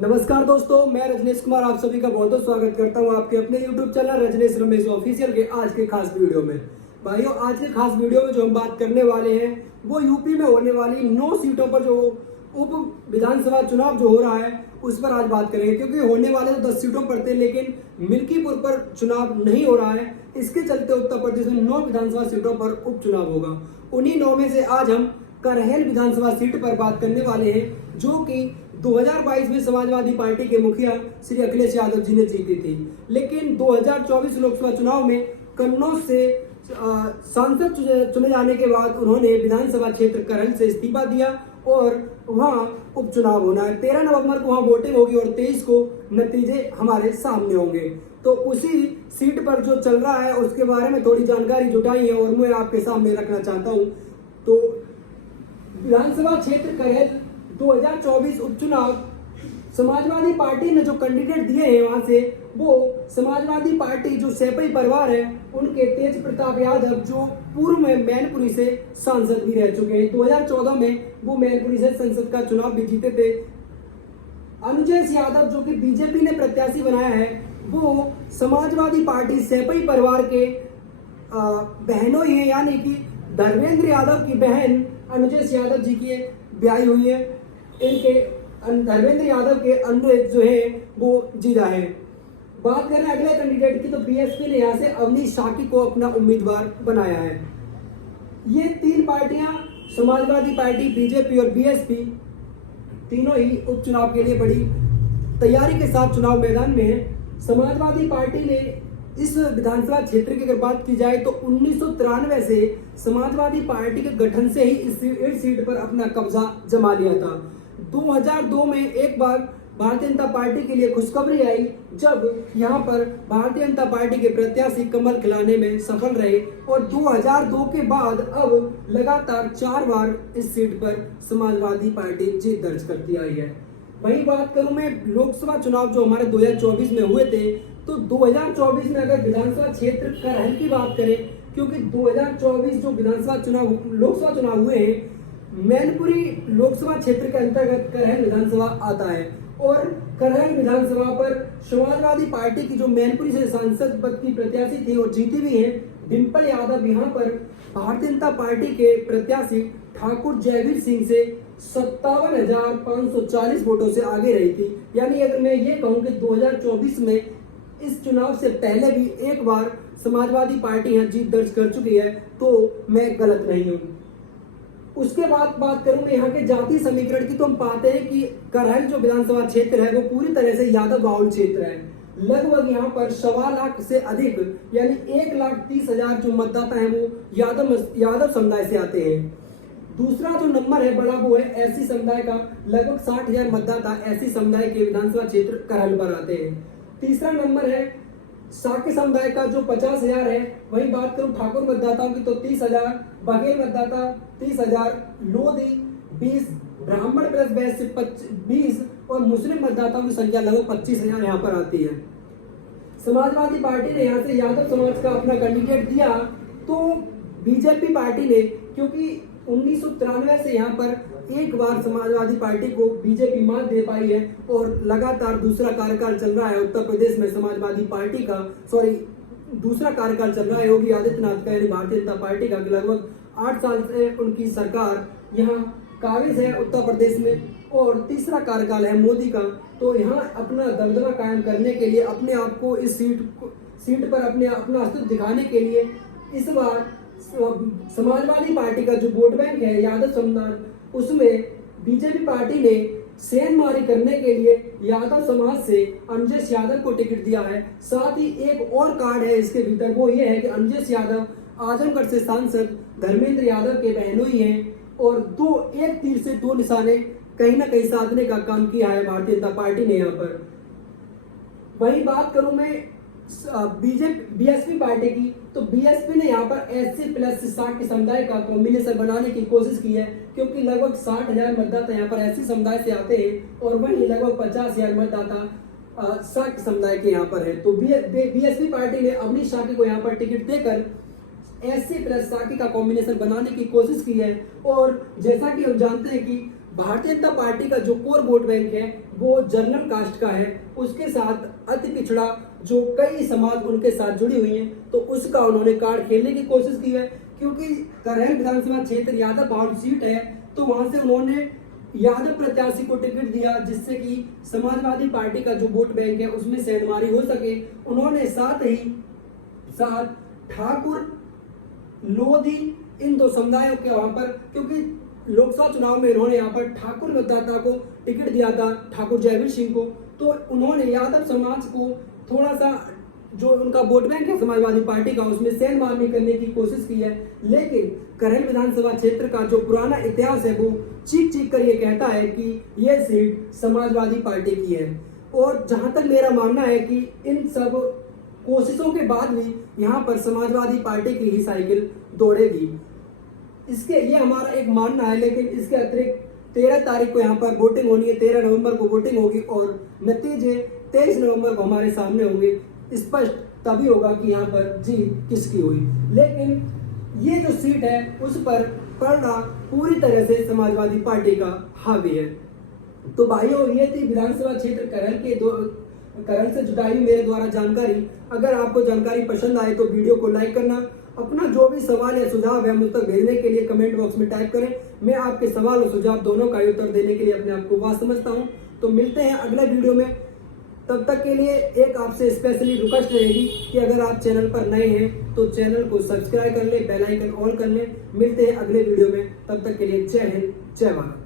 नमस्कार दोस्तों, मैं रजनीश कुमार आप सभी का बहुत बहुत स्वागत करता हूं आपके अपने YouTube channel Rajneesh Ramesh official के आज के खास वीडियो में। भाइयों, आज के खास वीडियो में जो हम बात करने वाले हैं वो यूपी में होने वाली 9 सीटों पर जो उप विधानसभा चुनाव जो हो रहा है उस पर आज बात करेंगे। क्योंकि होने वाले तो 10 सीटों पर थे, लेकिन मिल्कीपुर पर चुनाव नहीं हो रहा है। इसके चलते उत्तर प्रदेश में 9 विधानसभा सीटों पर उपचुनाव होगा। उन्हीं 9 में से आज हम करहल विधानसभा सीट पर बात करने वाले हैं, जो कि 2022 में समाजवादी पार्टी के मुखिया श्री अखिलेश यादव जी ने जीती थी। लेकिन 2024 लोकसभा चुनाव में कन्नौज से सांसद चुने जाने के बाद उन्होंने विधानसभा क्षेत्र करहल से इस्तीफा दिया और वहां उपचुनाव होना है। 13 नवंबर को वहां वोटिंग होगी और 23 को नतीजे हमारे सामने होंगे। तो उसी सीट पर जो चल रहा है उसके बारे में थोड़ी जानकारी जुटाई है और मैं आपके सामने रखना चाहता हूँ। तो विधानसभा क्षेत्र करहल 2024 उपचुनाव समाजवादी पार्टी ने जो कैंडिडेट दिए हैं वहां से वो समाजवादी पार्टी जो सैपई परिवार है उनके तेज प्रताप यादव, जो पूर्व में मैनपुरी से सांसद भी रह चुके हैं। 2014 में वो मैनपुरी से संसद का चुनाव भी जीते थे। अनुजय यादव जो कि बीजेपी ने प्रत्याशी बनाया है, वो समाजवादी पार्टी सैपई परिवार के बहनों ही है, यानी कि धर्मेंद्र यादव की बहन अनुजय यादव जी की ब्याही हुई है। इनके धर्मेंद्र यादव के अनुज जो है वो जीता है। बात करें अगले कैंडिडेट की, तो बीएसपी ने यहाँ से अवनीश शाकी को अपना उम्मीदवार बनाया है। ये तीन पार्टियां, समाजवादी पार्टी, बीजेपी और बीएसपी, तीनों ही उपचुनाव के लिए बड़ी तैयारी के साथ चुनाव मैदान में है। समाजवादी पार्टी ने इस विधानसभा क्षेत्र की अगर बात की जाए तो 1993 से समाजवादी पार्टी के गठन से ही इस सीट पर अपना कब्जा जमा लिया था। 2002 में एक बार भारतीय जनता पार्टी के लिए खुशखबरी आई, जब यहाँ पर भारतीय जनता पार्टी के प्रत्याशी कमल खिलाने में सफल रहे और 2002 के बाद अब लगातार 4 बार इस सीट पर समाजवादी पार्टी जीत दर्ज करती आई है। वही बात करूं मैं लोकसभा चुनाव जो हमारे 2024 में हुए थे, तो 2024 में अगर विधानसभा क्षेत्र करहल की बात करें, क्योंकि 2024 जो लोकसभा चुनाव हुए हैं, मैनपुरी लोकसभा क्षेत्र के अंतर्गत करहल विधानसभा आता है और करहल विधानसभा पर समाजवादी पार्टी की जो मैनपुरी से सांसद पद की प्रत्याशी थी और जीती भी है डिम्पल यादव, यहाँ पर भारतीय जनता पार्टी के प्रत्याशी ठाकुर जयवीर सिंह से 57,540 वोटों से आगे रही थी। यानी अगर मैं ये कहूँ कि 2024 में इस चुनाव से पहले भी एक बार समाजवादी पार्टी यहाँ जीत दर्ज कर चुकी है, तो मैं गलत नहीं हूँ। उसके बाद बात करूं मैं यहाँ के जाति समीकरण की, तो हम पाते हैं कि करहल जो विधानसभा क्षेत्र है वो पूरी तरह से यादव बाहुल क्षेत्र है। लगभग यहाँ पर 1.25 लाख से अधिक, यानी 1,30,000 जो मतदाता हैं वो यादव समुदाय से आते हैं। दूसरा जो नंबर है बड़ा वो है एससी समुदाय का, लगभग 60,000 मतदाता एससी समुदाय के विधानसभा क्षेत्र करहल पर आते हैं। तीसरा नंबर है साके समुदाय का जो 50,000 है। वही बात करूं ठाकुर मतदाताओं की तो 30,000, बघेल मतदाता 30,000, लोधी 20, ब्राह्मण प्लस वैश्य 20 और मुस्लिम मतदाताओं की संख्या लगभग 25,000 यहाँ पर आती है। समाजवादी पार्टी ने यहाँ से यादव समाज का अपना कैंडिडेट दिया, तो बीजेपी पार्टी ने, क्योंकि 1993 से यहाँ पर एक बार समाजवादी पार्टी को बीजेपी मात दे पाई है और लगातार दूसरा कार्यकाल चल रहा है उत्तर प्रदेश में समाजवादी पार्टी का, दूसरा कार्यकाल चल रहा है योगी आदित्यनाथ का, यानी भारतीय जनता पार्टी का। लगभग 8 साल से उनकी सरकार यहाँ काबिज है उत्तर प्रदेश में और तीसरा कार्यकाल है मोदी का। तो यहाँ अपना दबदबा कायम करने के लिए, अपने आप को इस सीट पर अपना अस्तित्व दिखाने के लिए इस बार समाजवादी पार्टी का जो वोट बैंक है यादव समुदाय, उसमें बीजेपी पार्टी ने सेंधमारी करने के लिए यादव समाज से अनुजय यादव को टिकट दिया है। साथ ही एक और कार्ड है इसके भीतर, वो ये है कि अनुजय यादव आजमगढ़ से सांसद धर्मेंद्र यादव के बहनोई हैं और एक तीर से 2 निशाने कहीं ना कहीं साधने का काम किया है भारतीय जनता पार्टी ने यहाँ पर। वही बात करूं मैं बीएसपी पार्टी की, तो बीएसपी ने यहाँ पर एससी प्लस साके समुदाय का कॉम्बिनेशन बनाने की कोशिश की है, क्योंकि लगभग 60,000 मतदाता यहाँ पर एससी समुदाय से आते हैं और वहीं लगभग 50,000 मतदाता साके समुदाय के यहाँ पर है। तो बीएसपी पार्टी ने अवनीश शाकी को यहाँ पर टिकट देकर एससी प्लस साकी का कॉम्बिनेशन बनाने की कोशिश की है। और जैसा कि हम जानते हैं कि भारतीय जनता पार्टी का जो कोर वोट बैंक है वो जनरल कास्ट का है, उसके साथ अति पिछड़ा जो कई समाज उनके साथ जुड़ी हुई हैं, तो उसका उन्होंने कार्ड खेलने की कोशिश की है। क्योंकि करहल विधानसभा क्षेत्र यादव बाहुल सीट है, तो वहां से उन्होंने यादव प्रत्याशी को टिकट दिया, जिससे कि समाजवादी पार्टी का जो वोट बैंक है उसमें सेंधमारी हो सके। उन्होंने साथ ही साथ ठाकुर, लोधी, इन दो समुदायों के वहां पर, क्योंकि लोकसभा चुनाव में इन्होंने यहाँ पर ठाकुर मतदाता को टिकट दिया था, ठाकुर जयवीर सिंह को, तो उन्होंने यादव समाज को थोड़ा सा जो उनका वोट बैंक है समाजवादी पार्टी का उसमें सेंधमारनी करने की कोशिश की है। लेकिन करहल विधानसभा क्षेत्र का जो पुराना इतिहास है वो चीख चीख कर ये कहता है कि यह सीट समाजवादी पार्टी की है। और जहां तक मेरा मानना है कि इन सब कोशिशों के बाद भी यहाँ पर समाजवादी पार्टी की ही साइकिल दौड़ेगी, इसके ये हमारा एक मानना है। लेकिन इसके अतिरिक्त 13 तारीख को यहाँ पर वोटिंग होनी है, 13 नवंबर को वोटिंग होगी और नतीजे 23 नवंबर को हमारे सामने होंगे। स्पष्ट तभी होगा कि यहाँ पर जीत किसकी हुई। लेकिन ये जो सीट है उस पर पलड़ा पूरी तरह से समाजवादी पार्टी का हावी है। तो भाइयों, ये थी विधानसभा क्षेत्र करहल से जुटाई मेरे द्वारा जानकारी। अगर आपको जानकारी पसंद आए तो वीडियो को लाइक करना, अपना जो भी सवाल या सुझाव है मुझ तक भेजने के लिए कमेंट बॉक्स में टाइप करें। मैं आपके सवाल और सुझाव दोनों का उत्तर देने के लिए अपने आप को वाह समझता हूं। तो मिलते हैं अगले वीडियो में, तब तक के लिए एक आपसे स्पेशली रिक्वेस्ट रहेगी कि अगर आप चैनल पर नए हैं तो चैनल को सब्सक्राइब कर ले, बेल आइकन ऑन कर ले। मिलते हैं अगले वीडियो में, तब तक के लिए जय हिंद, जय भारत।